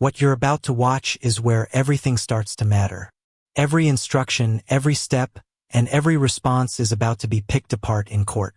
What you're about to watch is where everything starts to matter. Every instruction, every step, and every response is about to be picked apart in court.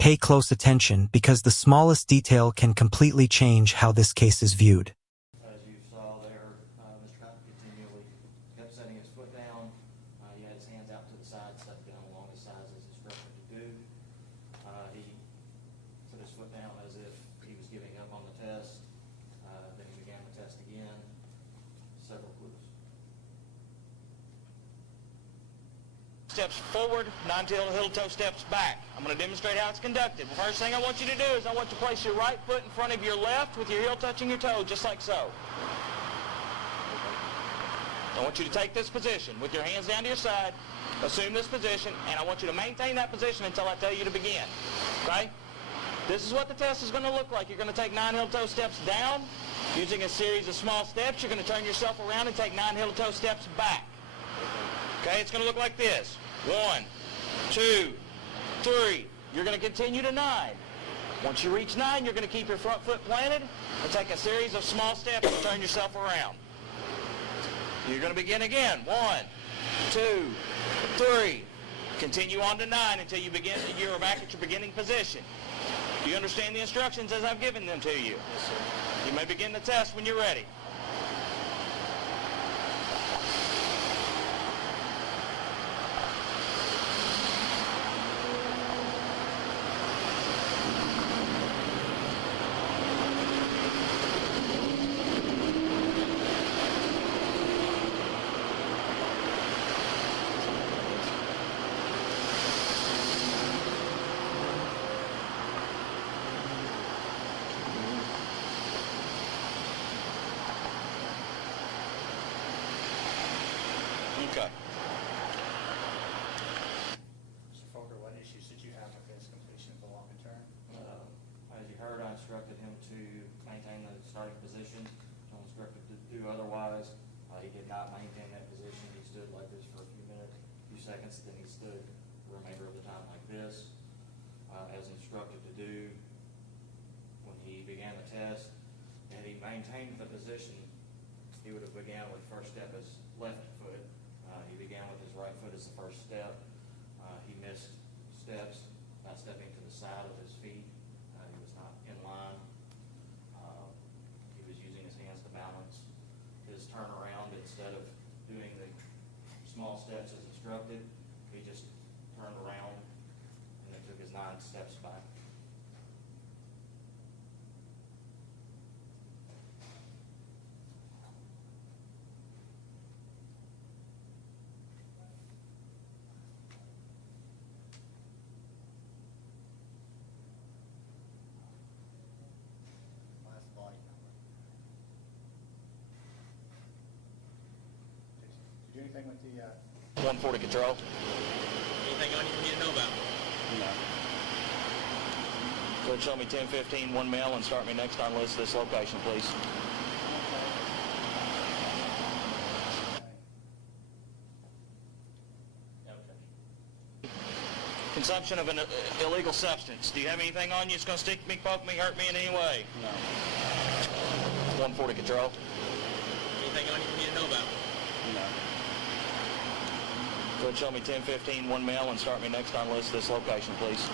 Pay close attention because the smallest detail can completely change how this case is viewed. As you saw there, Mr. Cotton continually kept setting his foot down. He had his hands out to the side, stepped down along his sides as instructed to do. He put his foot down as if he was giving up on the test. Then he began the test again. Several clues. Steps forward, 9 heel toe steps back. I'm going to demonstrate how it's conducted. The first thing I want you to do is I want you to place your right foot in front of your left with your heel touching your toe, just like so. I want you to take this position with your hands down to your side, assume this position, and I want you to maintain that position until I tell you to begin. Okay? This is what the test is going to look like. You're going to take 9 heel toe steps down. Using a series of small steps, you're going to turn yourself around and take 9 heel toe steps back. Okay, it's going to look like this. 1, 2, 3. You're going to continue to 9. Once you reach 9, you're going to keep your front foot planted and take a series of small steps and turn yourself around. You're going to begin again. 1, 2, 3. Continue on to 9 until you're back at your beginning position. Do you understand the instructions as I've given them to you? Yes, sir. You may begin the test when you're ready. Okay. Mr. Folker, what issues did you have with his completion of the walk and turn? As you heard, I instructed him to maintain the starting position. I instructed to do otherwise. He did not maintain that position. He stood like this for a few seconds, then he stood the remainder of the time like this. As instructed to do when he began the test, and he maintained the position, he would have began with first step as left foot. He began with his right foot as the first step. He missed steps, not stepping to the side of his feet. He was not in line. He was using his hands to balance his turnaround instead of doing the small steps as instructed. He just turned around and then took his 9 steps back. Last body number. Did you do anything with the, 140 control. Anything on you we need to know about? No. Go ahead and show me 1015 1 mil and start me next on list this location, please. Okay. Consumption of an illegal substance. Do you have anything on you that's going to stick me, poke me, hurt me in any way? No. 140 control. Anything on you we need to know about? No. Go ahead and show me 1015 1 mil and start me next on list this location, please.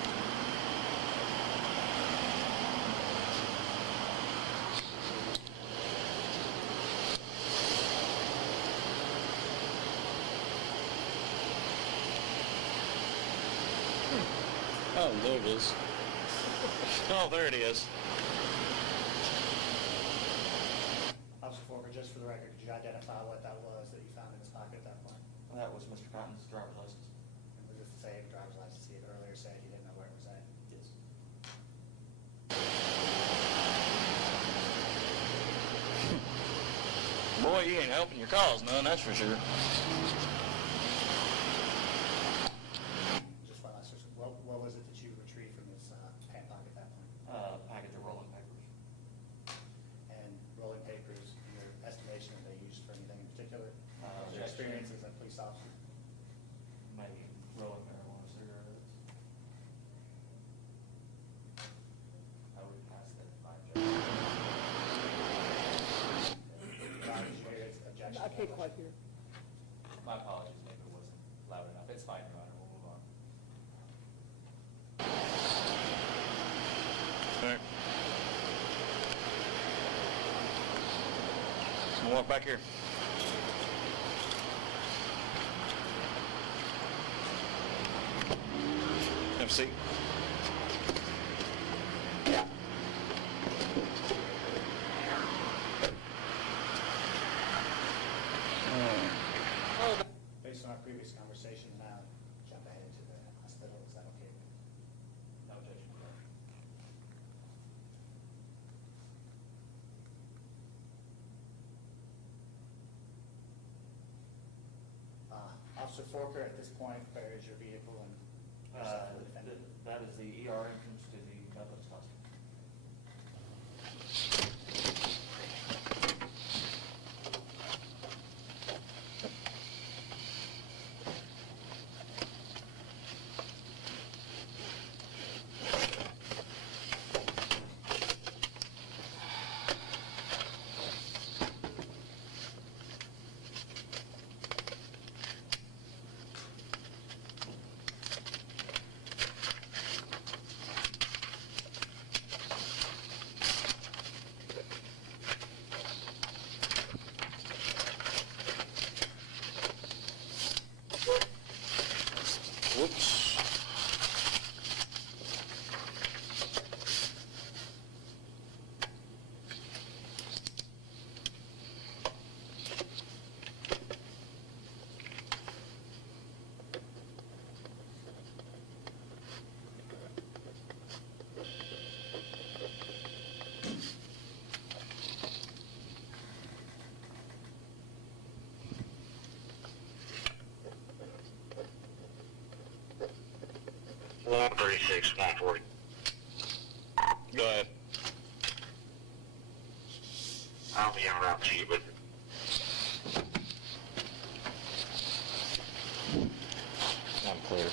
Oh, there it is. Oh, there it is. Officer Folker, just for the record, could you identify what that was that you found in his pocket at that point? That was Mr. Cotton's driver's license. And was it the same driver's license he had earlier said he didn't know where it was at? Yes. Boy, you ain't helping your cause none, that's for sure. Just one last question. What was it that you retrieved from his pant pocket at that point? Package of rolling papers. And rolling papers, in your estimation, are they used for anything in particular? Your Yes. experience as a police officer? Maybe rolling marijuana cigarettes. I would pass that by. I can't quite hear. My apologies if it wasn't loud enough. It's fine, Your Honor. We'll move on. All right. We'll walk back here. Have a seat. Based on our previous conversation, now jump ahead to the hospital, is that okay? No objection. Officer Forker, at this point, where is your vehicle and yourself for the defendant? That is the ER entrance to the Methodist Hospital. Whoops. One 36, 140. Go ahead. I'll be en route to you, but I'm clear.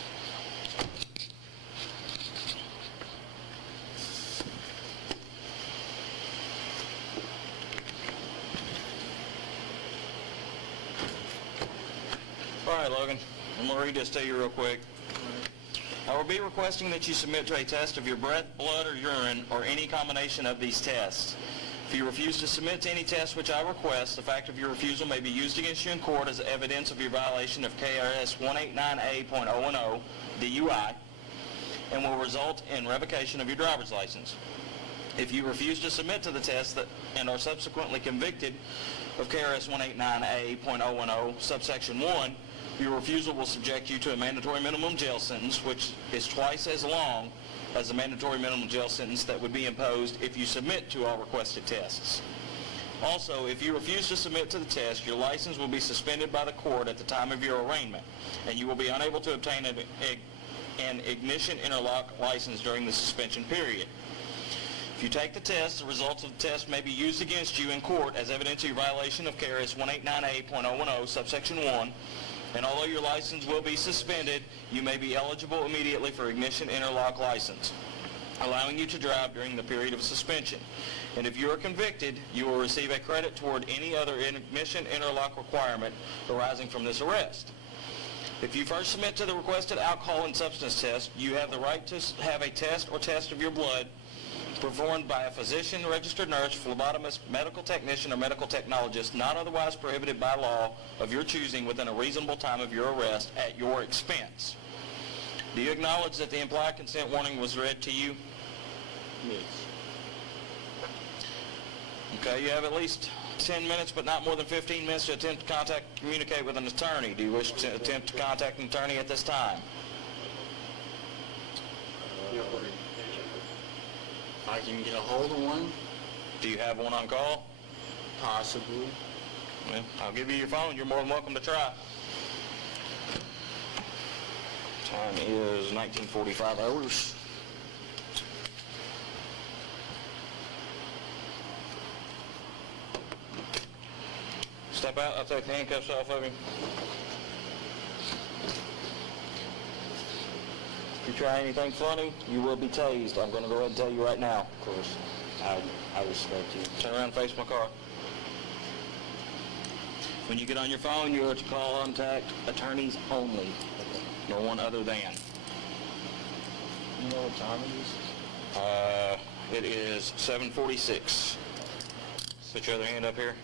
All right, Logan. I'm going to read this to you real quick. I will be requesting that you submit to a test of your breath, blood, or urine, or any combination of these tests. If you refuse to submit to any test which I request, the fact of your refusal may be used against you in court as evidence of your violation of KRS 189A.010, DUI, and will result in revocation of your driver's license. If you refuse to submit to the test and are subsequently convicted of KRS 189A.010, subsection 1, your refusal will subject you to a mandatory minimum jail sentence, which is twice as long as the mandatory minimum jail sentence that would be imposed if you submit to all requested tests. Also, if you refuse to submit to the test, your license will be suspended by the court at the time of your arraignment, and you will be unable to obtain an ignition interlock license during the suspension period. If you take the test, the results of the test may be used against you in court as evidence of your violation of KRS 189A.010, subsection 1, and although your license will be suspended, you may be eligible immediately for ignition interlock license, allowing you to drive during the period of suspension. And if you are convicted, you will receive a credit toward any other ignition interlock requirement arising from this arrest. If you first submit to the requested alcohol and substance test, you have the right to have a test or test of your blood performed by a physician, registered nurse, phlebotomist, medical technician, or medical technologist, not otherwise prohibited by law of your choosing within a reasonable time of your arrest at your expense. Do you acknowledge that the implied consent warning was read to you? Yes. Okay, you have at least 10 minutes, but not more than 15 minutes to attempt to communicate with an attorney. Do you wish to attempt to contact an attorney at this time? I can get a hold of one, Do you have one on call? possibly. Well, I'll give you your phone. You're more than welcome to try. Time is 1945 hours. Step out. I'll take the handcuffs off of him. If you try anything funny, you will be tased. I'm going to go ahead and tell you right now. Of course, I respect you. Turn around and face my car. When you get on your phone, you are to contact attorneys only. No one other than. You know what time it is? It is 7:46. Put your other hand up here.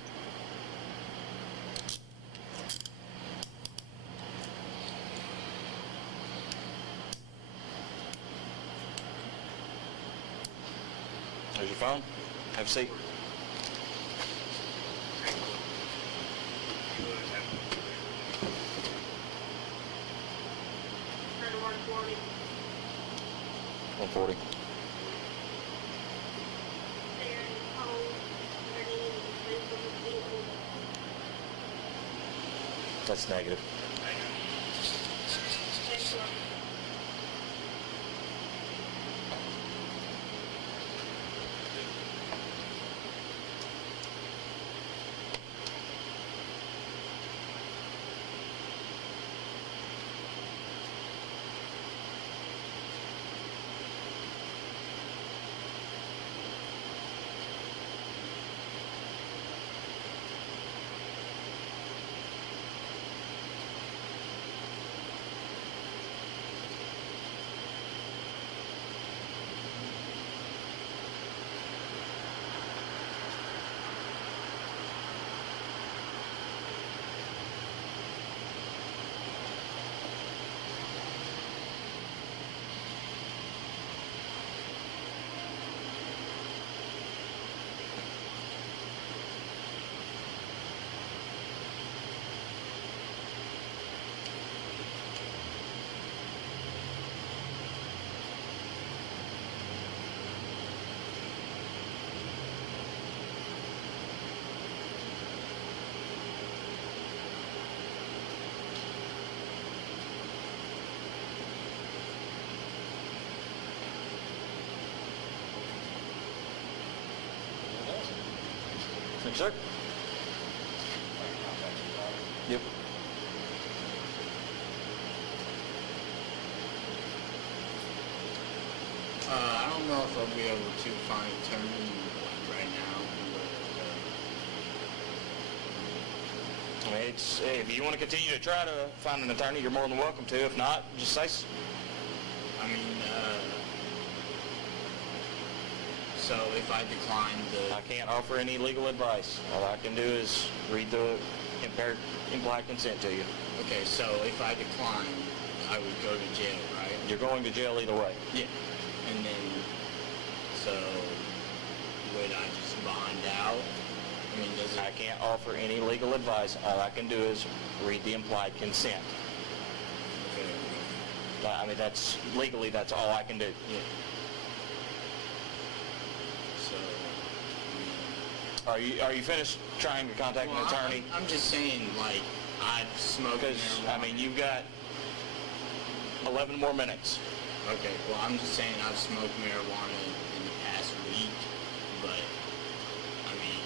There's your phone. Have a seat. $140. That's negative. Thank you, sir. Yep. I don't know if I'll be able to find a attorney right now. I mean, it's, if you want to continue to try to find an attorney, you're more than welcome to. If not, just say so. I mean, so if I decline I can't offer any legal advice. All I can do is read the implied consent to you. okay, so if I decline, I would go to jail, right? You're going to jail either way. Yeah. And then, so would I just bond out? I mean, does it? I can't offer any legal advice. All I can do is read the implied consent. Okay. I mean, that's legally, that's all I can do. Yeah. So, I mean, Are you finished trying to contact well, an attorney? I'm just saying, like, I've smoked Because, marijuana. I mean, you've got 11 more minutes. Okay, well, I'm just saying I've smoked marijuana in the past week, but, I mean,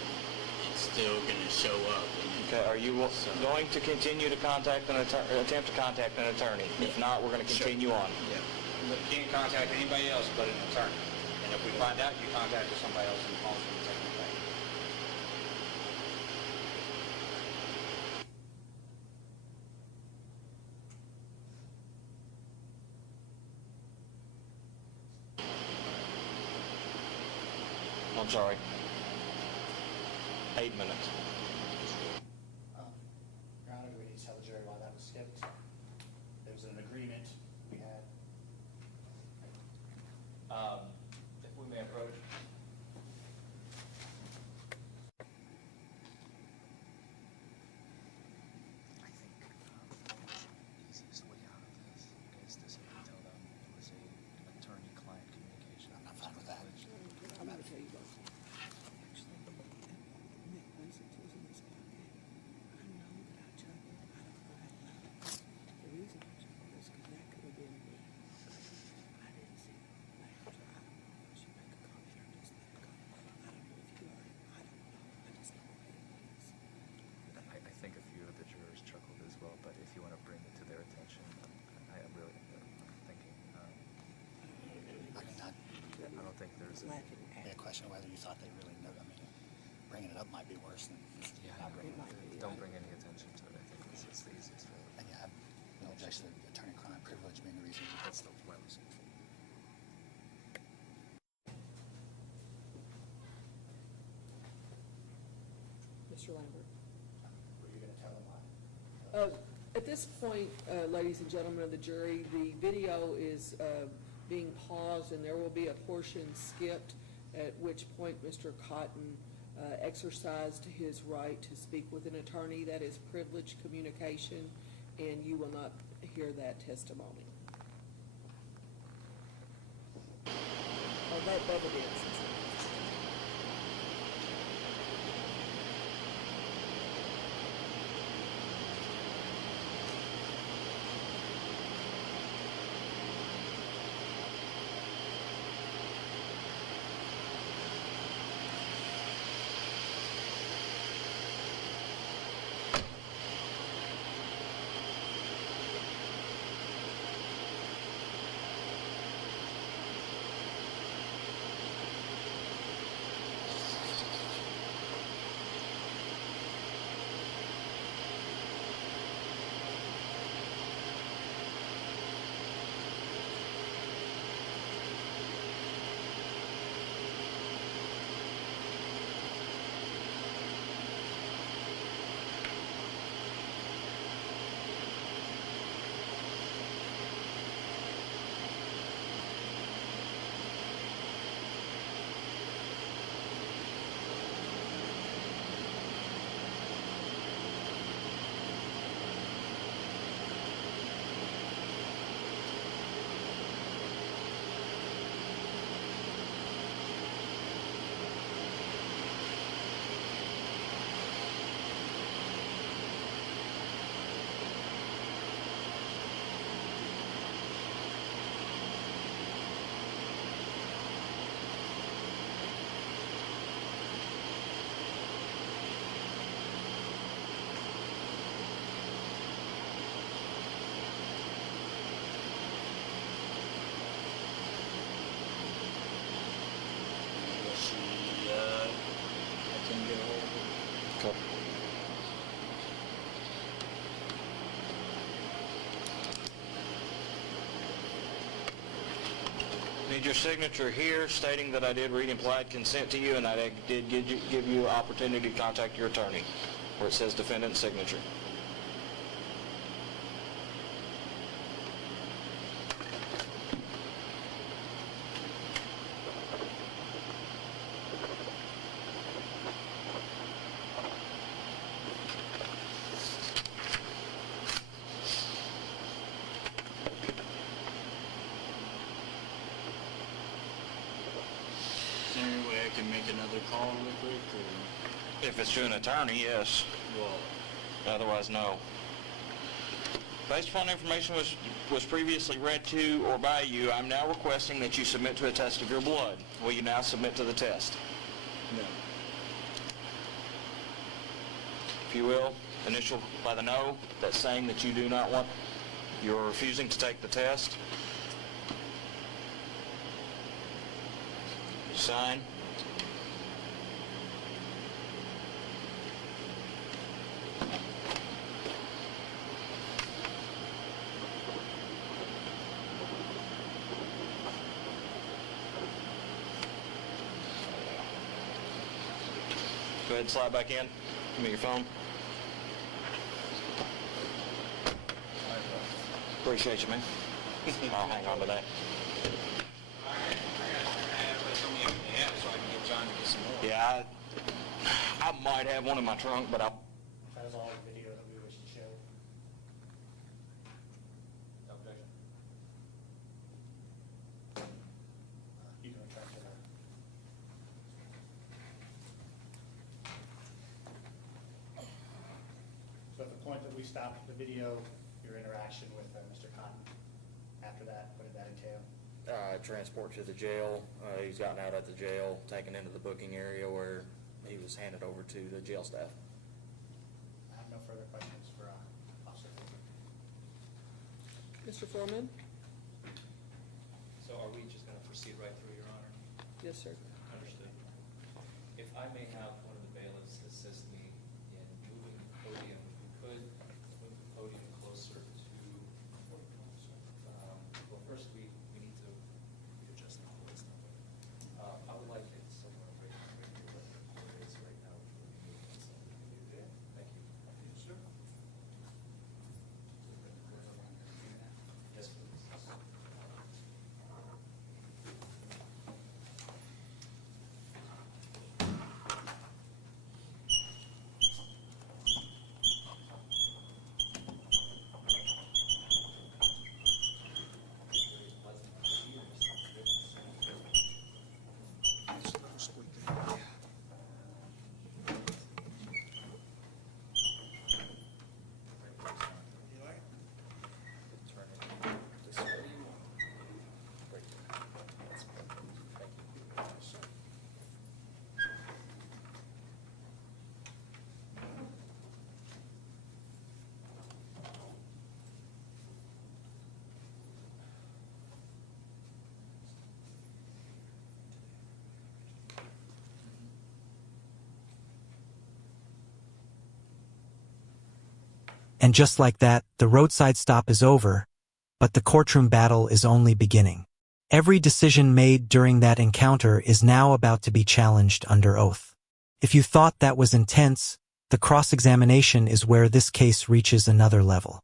it's still gonna show up. Okay, are you going to continue to contact an attempt to contact an attorney? If not, we're going to continue on. Yeah. You can't contact anybody else but an attorney. And if we find out you contacted somebody else, the phone's going to take it back. I'm sorry. 8 minutes. Your Honor, do we need to tell the jury why that was skipped? There was an agreement we had. If we may approach. Easiest way out of this is to simply tell them it was a attorney-client communication. I'm not fine with that. I'm about to tell you both. The reason I chuckled is because that could have been me. I didn't see it. Like, I don't know if she make a comment or just let it go. I don't know if you are. I don't know. I just know what it is. I think a few of the jurors chuckled as well, but if you want to bring it to their attention, I am really thinking, I mean, I don't think there's a... Laughing be a question of whether you thought they really know. I mean, bringing it up might be worse than Yeah, not bringing it up. don't bring any attention Mr. Lambert. Were you going to tell them why? At this point, ladies and gentlemen of the jury, the video is being paused, and there will be a portion skipped, at which point Mr. Cotton exercised his right to speak with an attorney. That is privileged communication, and you will not hear that testimony. Oh, both of it. Need your signature here stating that I did read implied consent to you and that I did give you opportunity to contact your attorney, where it says defendant's signature. Is there any way I can make another call real quick, or? If it's to an attorney, yes. Well, Otherwise, no. Based upon information was previously read to or by you, I'm now requesting that you submit to a test of your blood. Will you now submit to the test? no. If you will, initial by the no, that's saying that you do not want, you're refusing to take the test. Sign. Go ahead and slide back in. Give me your phone. Appreciate you, man. I'll hang on to that. Yeah, I might have one in my trunk, but I'll... That was all the video that we wish to show. Objection. You can retract it. So at the point that we stopped the video, your interaction with Mr. Cotton, after that, what did that entail? Transport to the jail. He's gotten out at the jail, taken into the booking area where he was handed over to the jail staff. I have no further questions for Officer Fulton. Mr. Foreman? So are we just going to proceed right through, Your Honor? Yes, sir. Understood. If I may have one of the bailiffs assist me in moving the podium, if we could move the podium closer to, well, first we need to readjust the voice number. I would like it somewhere right here where it is right now, which will be moving something here. And just like that, the roadside stop is over, but the courtroom battle is only beginning. Every decision made during that encounter is now about to be challenged under oath. If you thought that was intense, the cross-examination is where this case reaches another level.